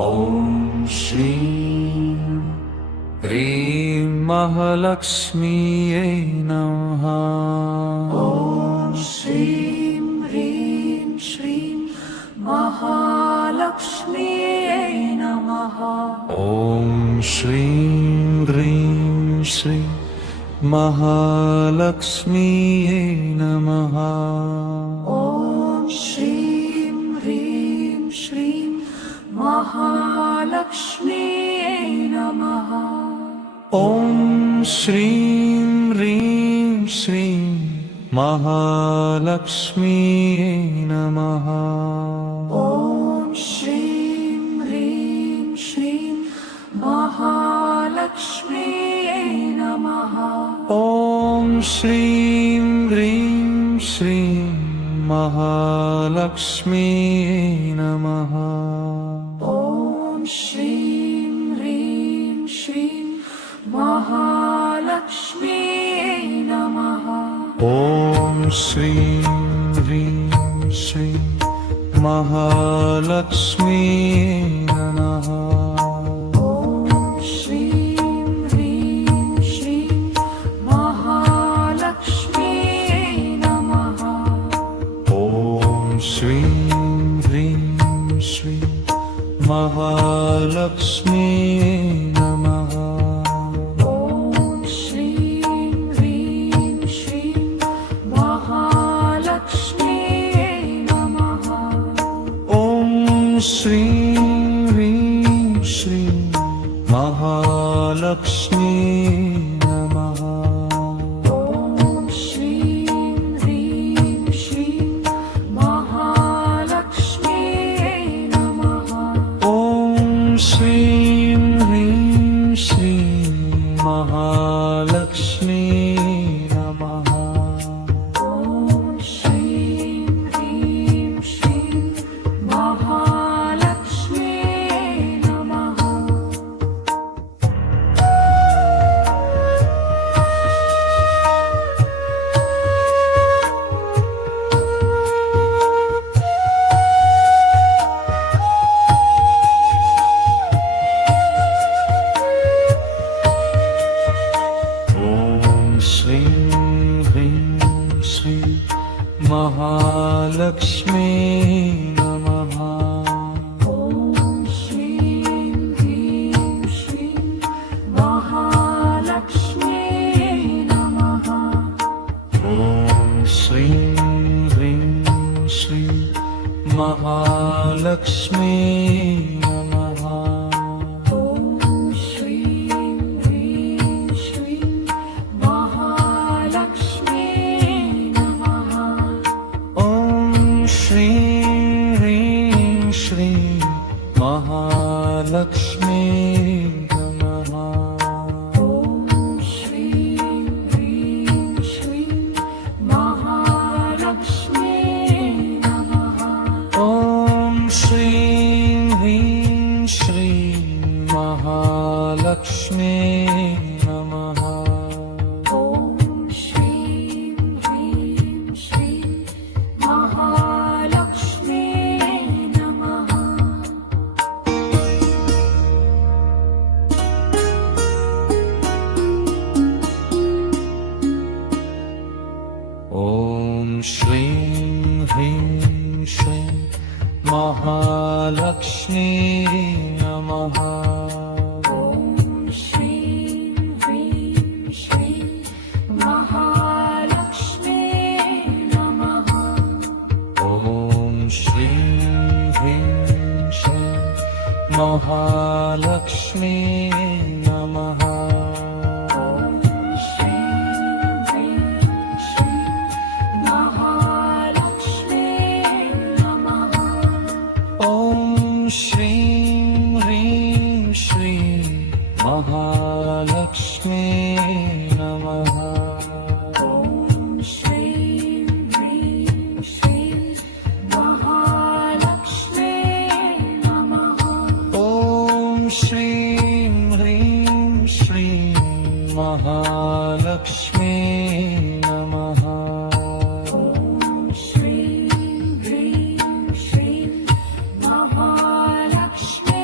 ॐ श्रीं ह्रीं महालक्ष्मीयै नमः। ॐ श्रीं ह्रीं श्रीं महालक्ष्म्यै नमः। ॐ श्रीं ह्रीं श्रीं महालक्ष्मीयै नमः। ॐ श्रीं ह्रीं श्रीं महालक्ष्म्यै नमः। ॐ श्रीं ह्रीं श्रीं महालक्ष्मीयै नमः। ॐ श्रीं ह्रीं श्रीं महालक्ष्म्यै नमः। ॐ श्रीं ह्रीं श्रीं महालक्ष्मीयै नमः। ॐ श्रीं ह्रीं श्रीं महालक्ष्म्यै नमः। ॐ श्रीं ह्रीं श्रीं महालक्ष्मीयै नमः। ॐ श्रीं ह्रीं श्रीं महालक्ष्म्यै नमः। ॐ श्रीं ह्रीं श्रीं महालक्ष्मीयै नमः। ॐ श्रीं ह्रीं श्रीं महालक्ष्म्यै नमः। ॐ श्रीं ह्रीं श्रीं महालक्ष्मीयै नमः। ॐ श्रीं ह्रीं श्रीं महालक्ष्म्यै नमः। ॐ श्रीं ह्रीं श्रीं महालक्ष्मीयै नमः। ॐ श्रीं ह्रीं श्रीं महालक्ष्म्यै नमः। ॐ श्रीं ह्रीं श्रीं महालक्ष्मीयै नमः। ॐ श्रीं ह्रीं श्रीं महालक्ष्म्यै नमः। ॐ श्रीं ह्रीं श्रीं महालक्ष्मीयै नमः। ॐ श्रीं ह्रीं श्रीं महालक्ष्म्यै नमः। ॐ श्रीं ह्रीं श्रीं महालक्ष्मीयै नमः। ॐ श्रीं ह्रीं श्रीं महालक्ष्म्यै नमः। ॐ श्रीं ह्रीं श्रीं महालक्ष्मीयै नमः। ॐ श्रीं ह्रीं श्रीं महालक्ष्म्यै नमः। ॐ श्रीं ह्रीं श्रीं महालक्ष्मीयै नमः। ॐ श्रीं ह्रीं श्रीं महालक्ष्म्यै नमः। ॐ श्रीं ह्रीं श्रीं महालक्ष्मीयै नमः। ॐ श्रीं ह्रीं श्रीं महालक्ष्म्यै नमः। ॐ श्रीं ह्रीं श्रीं महालक्ष्मीयै नमः। ॐ श्रीं ह्रीं श्रीं महालक्ष्म्यै नमः। ॐ श्रीं ह्रीं श्रीं महालक्ष्मीयै नमः। ॐ श्रीं ह्रीं श्रीं महालक्ष्म्यै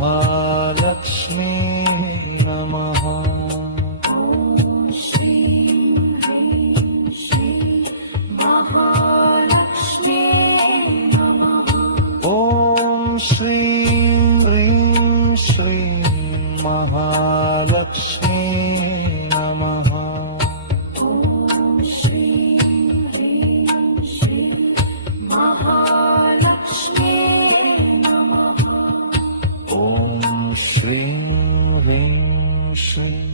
महालक्ष्मी नमः। ॐ श्रीं ह्रीं श्रीं महालक्ष्मी नमः। ॐ श्रीं ह्रीं श्रीं महालक्ष्मी नमः। ॐ श्रीं ह्रीं श्रीं महालक्ष्मी नमः। ॐ श्रीं ह्रीं श्रीं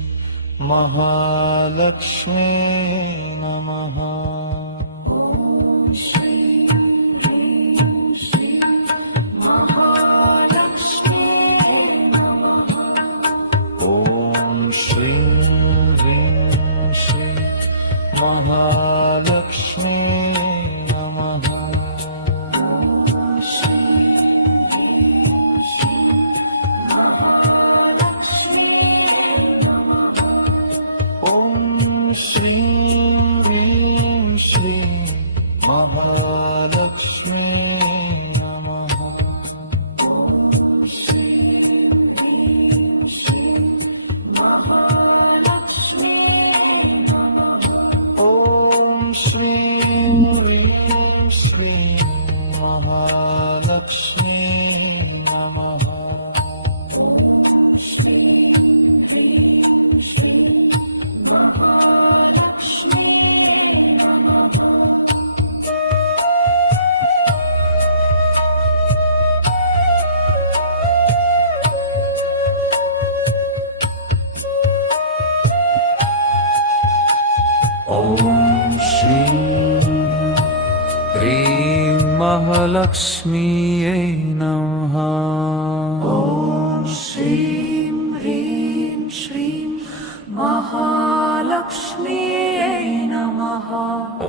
महालक्ष्मी नमः। ॐ श्रीं ह्रीं श्रीं महालक्ष्मी नमः। ॐ श्रीं ह्रीं श्रीं महालक्ष्मी नमः। ॐ श्रीं ह्रीं श्रीं महालक्ष्मी नमः। ॐ श्रीं ह्रीं श्रीं महालक्ष्मी नमः। ॐ श्रीं ह्रीं श्रीं महालक्ष्मी नमः। ॐ श्रीं ह्रीं श्रीं महालक्ष्मी नमः। ॐ श्रीं ह्रीं श्रीं महालक्ष्मी नमः।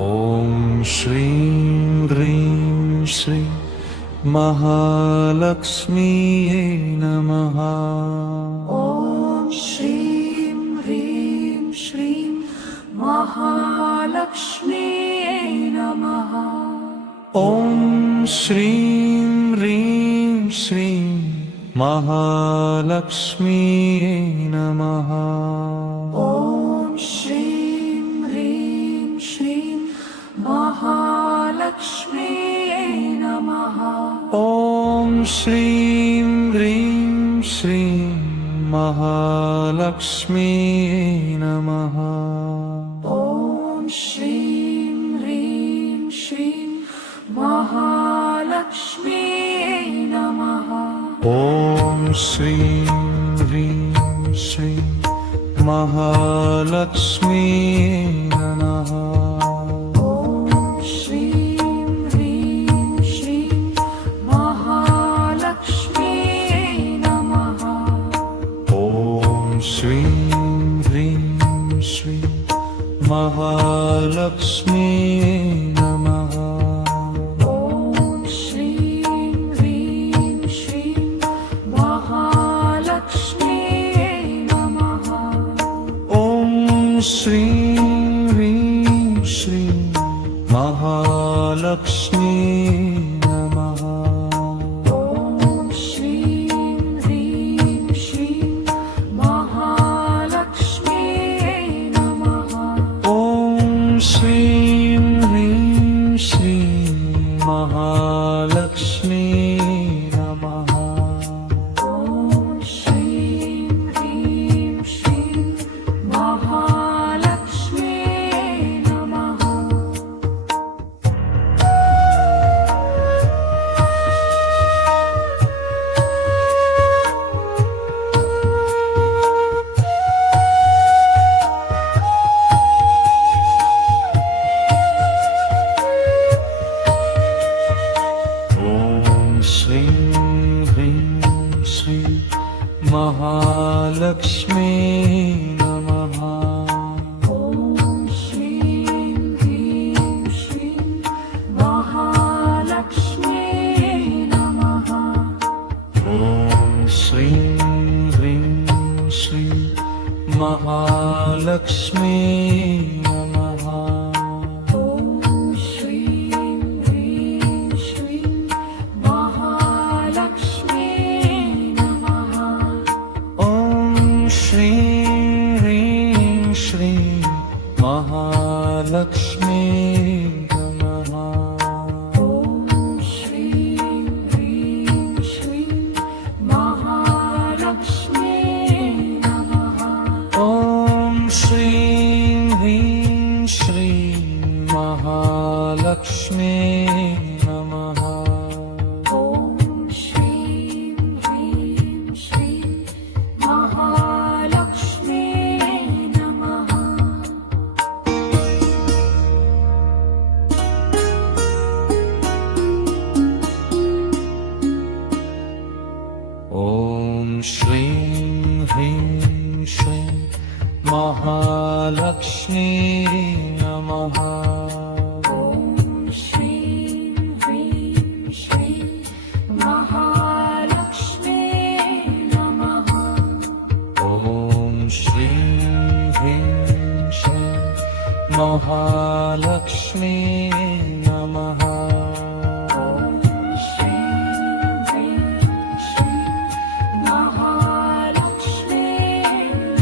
ॐ श्रीं ह्रीं महालक्ष्म्यै नमः। ॐ श्रीं ह्रीं श्रीं महालक्ष्मी नमः। ॐ श्रीं ह्रीं श्रीं महालक्ष्म्यै नमः। ॐ श्रीं ह्रीं श्रीं महालक्ष्मी नमः। ॐ श्रीं ह्रीं श्रीं महालक्ष्म्यै नमः। ॐ श्रीं ह्रीं श्रीं महालक्ष्मी नमः। ॐ श्रीं ह्रीं श्रीं महालक्ष्म्यै नमः। ॐ श्रीं ह्रीं श्रीं महालक्ष्मी नमः। ॐ श्रीं ह्रीं श्रीं महालक्ष्म्यै नमः। ॐ श्रीं ह्रीं श्रीं महालक्ष्मी नमः। ॐ श्रीं ह्रीं श्रीं महालक्ष्म्यै नमः। ॐ श्रीं ह्रीं श्रीं महालक्ष्मी नमः। ॐ श्रीं ह्रीं श्रीं महालक्ष्म्यै नमः। ॐ श्रीं ह्रीं श्रीं महालक्ष्मी नमः। ॐ श्रीं ह्रीं श्रीं महालक्ष्म्यै नमः। ॐ श्रीं ह्रीं श्रीं महालक्ष्मी नमः। ॐ श्रीं ह्रीं श्रीं महालक्ष्म्यै नमः। ॐ श्रीं ह्रीं श्रीं महालक्ष्मी नमः। ॐ श्रीं ह्रीं श्रीं महालक्ष्म्यै नमः। ॐ श्रीं ह्रीं श्रीं महालक्ष्मी नमः। महालक्ष्मी नमः ॐ श्रीं ह्रीं श्रीं महालक्ष्मी नमः ॐ श्रीं ह्रीं श्रीं महालक्ष्मी नमः ॐ श्रीं ह्रीं श्रीं महालक्ष्मी नमः ॐ श्रीं ह्रीं श्रीं महालक्ष्मी नमः ॐ श्रीं ह्रीं श्रीं महालक्ष्मी नमः ॐ श्रीं ह्रीं श्रीं महालक्ष्मी नमः ॐ श्रीं ह्रीं श्रीं महालक्ष्मी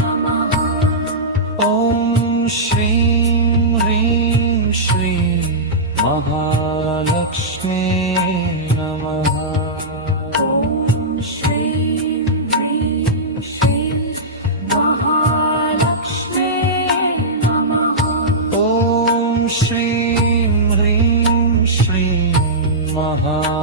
नमः ॐ श्रीं ह्रीं श्रीं महालक्ष्मी नमः ॐ श्रीं ह्रीं श्रीं महालक्ष्मी नमः ॐ श्रीं ह्रीं श्रीं महालक्ष्मी